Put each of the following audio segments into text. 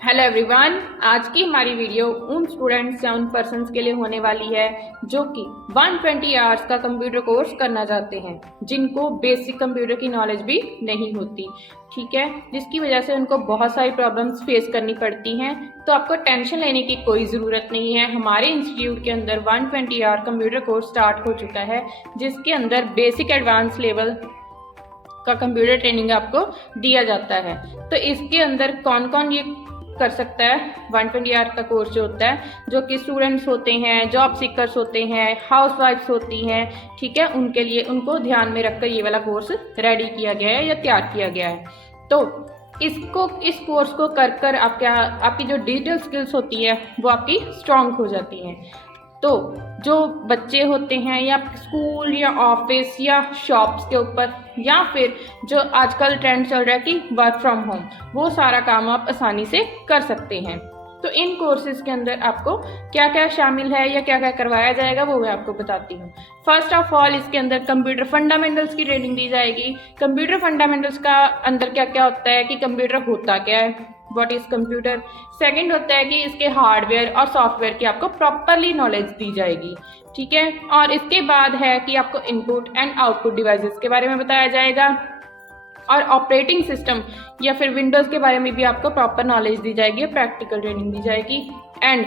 Hello everyone, आज की हमारी वीडियो उन स्टूडेंट्स या उन पर्सन्स के लिए होने वाली है जो कि 120 आवर्स का कंप्यूटर कोर्स करना चाहते हैं, जिनको बेसिक कंप्यूटर की नॉलेज भी नहीं होती। ठीक है, जिसकी वजह से उनको बहुत सारी प्रॉब्लम्स फेस करनी पड़ती हैं। तो आपको टेंशन लेने की कोई ज़रूरत नहीं है। हमारे इंस्टीट्यूट के अंदर 120 आवर कंप्यूटर कोर्स स्टार्ट हो चुका है, जिसके अंदर बेसिक एडवांस लेवल का कंप्यूटर ट्रेनिंग आपको दिया जाता है। तो इसके अंदर कौन कौन ये कर सकता है? 120 आवर का कोर्स जो होता है, जो कि स्टूडेंट्स होते हैं, जॉब सीकर्स होते हैं, हाउस वाइफ्स होती हैं, ठीक है, उनके लिए, उनको ध्यान में रखकर ये वाला कोर्स रेडी किया गया है या तैयार किया गया है। तो इस कोर्स को कर आपकी जो डिजिटल स्किल्स होती है वो आपकी स्ट्रांग हो जाती हैं। तो जो बच्चे होते हैं या स्कूल या ऑफिस या शॉप्स के ऊपर, या फिर जो आजकल ट्रेंड चल रहा है कि वर्क फ्रॉम होम, वो सारा काम आप आसानी से कर सकते हैं। तो इन कोर्सेज के अंदर आपको क्या क्या शामिल है या क्या क्या करवाया जाएगा वो मैं आपको बताती हूँ। फर्स्ट ऑफ ऑल, इसके अंदर कंप्यूटर फंडामेंटल्स की ट्रेनिंग दी जाएगी। कंप्यूटर फंडामेंटल्स का अंदर क्या क्या होता है कि कंप्यूटर होता क्या है, व्हाट इज कंप्यूटर। सेकंड होता है कि इसके हार्डवेयर और सॉफ्टवेयर की आपको प्रॉपरली नॉलेज दी जाएगी, ठीक है। और इसके बाद है कि आपको इनपुट एंड आउटपुट डिवाइसेस के बारे में बताया जाएगा, और ऑपरेटिंग सिस्टम या फिर विंडोज़ के बारे में भी आपको प्रॉपर नॉलेज दी जाएगी, प्रैक्टिकल ट्रेनिंग दी जाएगी। एंड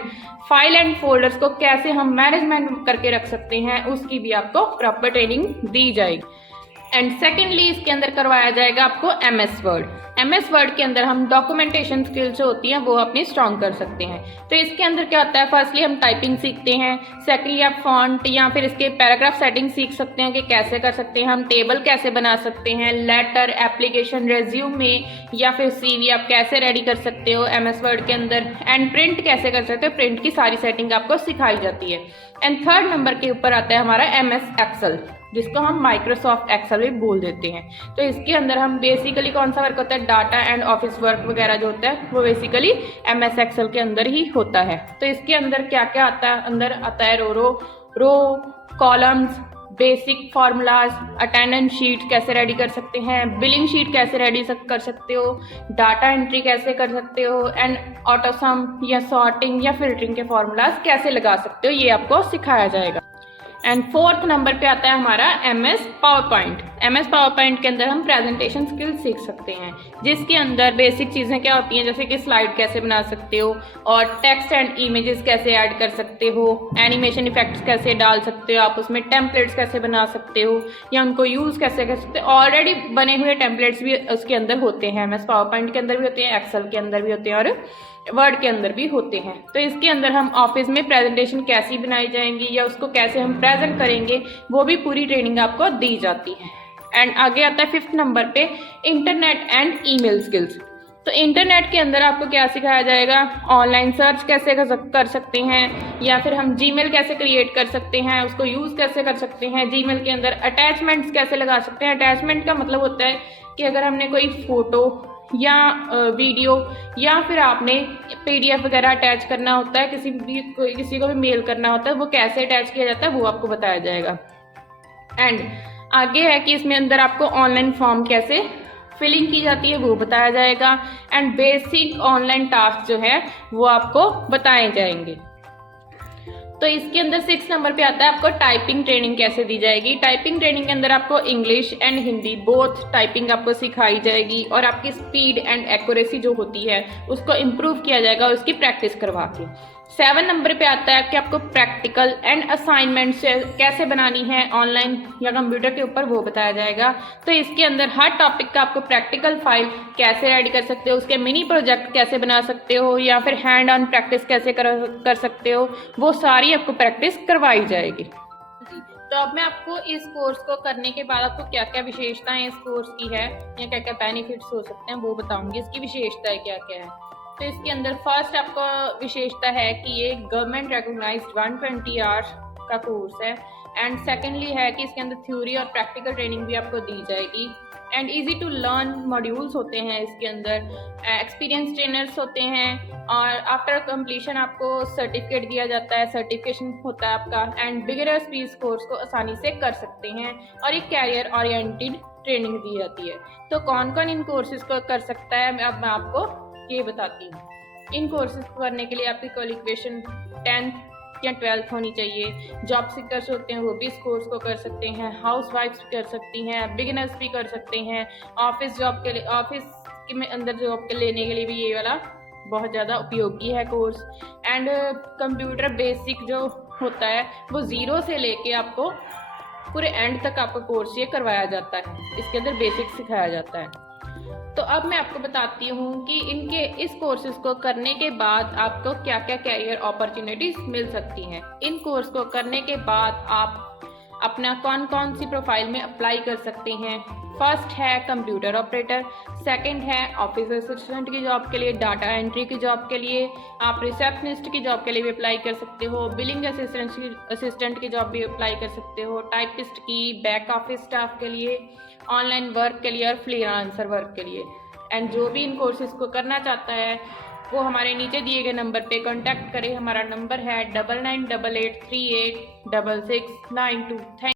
फाइल एंड फोल्डर्स को कैसे हम मैनेजमेंट करके रख सकते हैं, उसकी भी आपको प्रॉपर ट्रेनिंग दी जाएगी। एंड सेकेंडली, इसके अंदर करवाया जाएगा आपको MS वर्ड। MS वर्ड के अंदर हम डॉक्यूमेंटेशन स्किल्स जो होती हैं वो अपनी स्ट्रॉन्ग कर सकते हैं। तो इसके अंदर क्या होता है, फर्स्टली हम टाइपिंग सीखते हैं, सेकेंडली आप फॉन्ट या फिर इसके पैराग्राफ सेटिंग सीख सकते हैं कि कैसे कर सकते हैं, हम टेबल कैसे बना सकते हैं, लेटर, एप्लीकेशन, रेज्यूमे या फिर CV आप कैसे रेडी कर सकते हो MS वर्ड के अंदर, एंड प्रिंट कैसे कर सकते हो, प्रिंट की सारी सेटिंग आपको सिखाई जाती है। एंड थर्ड नंबर के ऊपर आता है हमारा MS एक्सेल, जिसको हम माइक्रोसॉफ्ट एक्सेल भी बोल देते हैं। तो इसके अंदर हम बेसिकली कौन सा वर्क होता है, डाटा एंड ऑफिस वर्क वगैरह जो होता है वो बेसिकली MS एक्सेल के अंदर ही होता है। तो इसके अंदर क्या क्या आता है, अंदर आता है row columns, basic formulas, attendance sheet कैसे रेडी कर सकते हैं, बिलिंग शीट कैसे रेडी कर सकते हो, डाटा एंट्री कैसे कर सकते हो, एंड ऑटोसम या सॉर्टिंग या फिल्टरिंग के फार्मूलाज कैसे लगा सकते हो, ये आपको सिखाया जाएगा। एंड फोर्थ नंबर पे आता है हमारा MS power point. MS power point के अंदर हम प्रेजेंटेशन स्किल्स सीख सकते हैं, जिसके अंदर बेसिक चीज़ें क्या होती हैं, जैसे कि स्लाइड कैसे बना सकते हो, और टेक्स्ट एंड इमेजेस कैसे ऐड कर सकते हो, एनिमेशन इफेक्ट्स कैसे डाल सकते हो, आप उसमें टेम्पलेट्स कैसे बना सकते हो या उनको यूज़ कैसे कर सकते हो। ऑलरेडी बने हुए टेम्पलेट्स भी उसके अंदर होते हैं, MS पावर पॉइंट के अंदर भी होते हैं, एक्सेल के अंदर भी होते हैं और वर्ड के अंदर भी होते हैं। तो इसके अंदर हम ऑफिस में प्रेजेंटेशन कैसी बनाई जाएंगी या उसको कैसे हम प्रेजेंट करेंगे, वो भी पूरी ट्रेनिंग आपको दी जाती है। एंड आगे आता है फिफ्थ नंबर पे इंटरनेट एंड ईमेल स्किल्स। तो इंटरनेट के अंदर आपको क्या सिखाया जाएगा, ऑनलाइन सर्च कैसे कर सकते हैं, या फिर हम जीमेल कैसे क्रिएट कर सकते हैं, उसको यूज़ कैसे कर सकते हैं, जीमेल के अंदर अटैचमेंट्स कैसे लगा सकते हैं। अटैचमेंट का मतलब होता है कि अगर हमने कोई फ़ोटो या वीडियो या फिर आपने PDF वगैरह अटैच करना होता है, किसी को भी मेल करना होता है, वो कैसे अटैच किया जाता है वो आपको बताया जाएगा। एंड आगे है कि इसमें अंदर आपको ऑनलाइन फॉर्म कैसे फिलिंग की जाती है वो बताया जाएगा, एंड बेसिक ऑनलाइन टास्क जो है वो आपको बताए जाएंगे। तो इसके अंदर 6 नंबर पे आता है आपको टाइपिंग ट्रेनिंग कैसे दी जाएगी। टाइपिंग ट्रेनिंग के अंदर आपको English and Hindi both typing आपको सिखाई जाएगी, और आपकी स्पीड एंड एक्यूरेसी जो होती है उसको इम्प्रूव किया जाएगा उसकी प्रैक्टिस करवा के। 7 नंबर पे आता है कि आपको प्रैक्टिकल एंड असाइनमेंट्स कैसे बनानी है ऑनलाइन या कंप्यूटर के ऊपर, वो बताया जाएगा। तो इसके अंदर हर टॉपिक का आपको प्रैक्टिकल फाइल कैसे रेडी कर सकते हो, उसके मिनी प्रोजेक्ट कैसे बना सकते हो, या फिर हैंड ऑन प्रैक्टिस कैसे कर सकते हो, वो सारी आपको प्रैक्टिस करवाई जाएगी। तो अब मैं आपको इस कोर्स को करने के बाद आपको क्या क्या विशेषताएं इस कोर्स की है या क्या क्या बेनिफिट्स हो सकते हैं वो बताऊंगी, इसकी विशेषताएं क्या क्या है। तो इसके अंदर फर्स्ट आपको विशेषता है कि ये गवर्नमेंट रिकॉग्नाइज्ड 120 आवर्स का कोर्स है। एंड सेकेंडली है कि इसके अंदर थ्योरी और प्रैक्टिकल ट्रेनिंग भी आपको दी जाएगी। And easy to learn modules होते हैं इसके अंदर, एक्सपीरियंस ट्रेनर्स होते हैं, और आफ्टर कंप्लीशन आपको सर्टिफिकेट दिया जाता है, सर्टिफिकेशन होता है आपका। एंड बिगिनर्स भी इस कोर्स को आसानी से कर सकते हैं, और एक कैरियर ओरिएंटेड ट्रेनिंग दी जाती है। तो कौन कौन इन कोर्सेज को कर सकता है अब मैं आपको ये बताती हूँ। इन कोर्सेज को करने के लिए आपकी क्वालिफिकेशन 10th या 12th होनी चाहिए। जॉब सीकर्स होते हैं वो भी इस कोर्स को कर सकते हैं, हाउस वाइफ्स भी कर सकती हैं, बिगिनर्स भी कर सकते हैं, ऑफिस जॉब के लिए, ऑफिस में अंदर जॉब के लेने के लिए भी ये वाला बहुत ज़्यादा उपयोगी है कोर्स। एंड कंप्यूटर बेसिक जो होता है वो 0 से लेके आपको पूरे एंड तक आपका कोर्स ये करवाया जाता है, इसके अंदर बेसिक सिखाया जाता है। तो अब मैं आपको बताती हूँ कि इनके इस कोर्सेज को करने के बाद आपको क्या क्या कैरियर अपॉर्चुनिटीज मिल सकती हैं। इन कोर्स को करने के बाद आप अपना कौन कौन सी प्रोफाइल में अप्लाई कर सकते हैं। फर्स्ट है कंप्यूटर ऑपरेटर, सेकंड है ऑफिस असिस्टेंट की जॉब के लिए, डाटा एंट्री की जॉब के लिए, आप रिसेप्शनिस्ट की जॉब के लिए भी अप्लाई कर सकते हो, बिलिंग असिस्टेंट की जॉब भी अप्लाई कर सकते हो, टाइपिस्ट की, बैक ऑफिस स्टाफ के लिए, ऑनलाइन वर्क के लिए और फ्रीलांसर वर्क के लिए। एंड जो भी इन कोर्सेज को करना चाहता है वो हमारे नीचे दिए गए नंबर पे कांटेक्ट करें। हमारा नंबर है 9988386692। थैंक